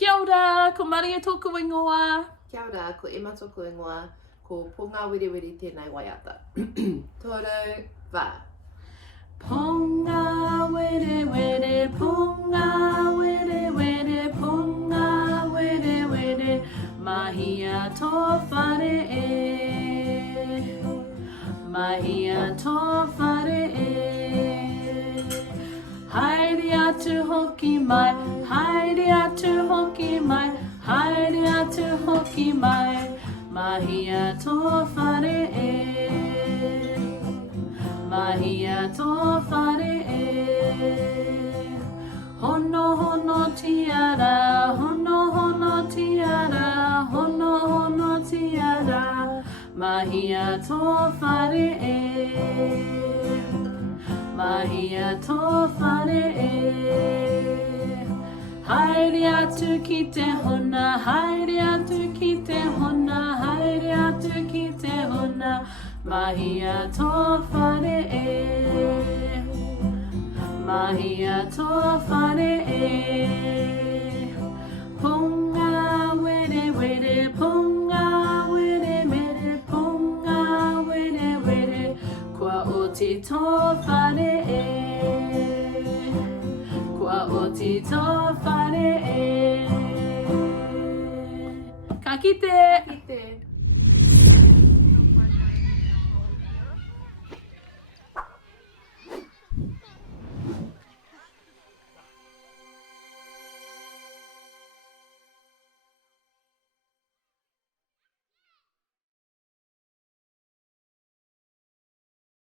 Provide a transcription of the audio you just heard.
Kia ora, ko Maria tōku ingoa. Kia ora, ko Emma tōku ingoa, ko Pungawerewere Waiata. Tōrau, wā. Pungawerewere, Pungawerewere, Pungawerewere, mahia tō whare e. Mahia tō whare e. Haere atu hoki mai, haere atu hoki mai, haere atu hoki mai, mahia tō whare e. Mahia tō whare e. Hono hono tiara, hono hono tiara, hono hono tiara, mahia tō whare e. Mahia tō whare e. Haere atu ki te hona, haere atu ki te hona, haere atu ki te hona, mahia tō whare e. Mahia tō whare e. Pungawerewere, Pungawerewere, Pungawerewere, kua oti tō whare e. Kua oti tō whare e. Ka kite!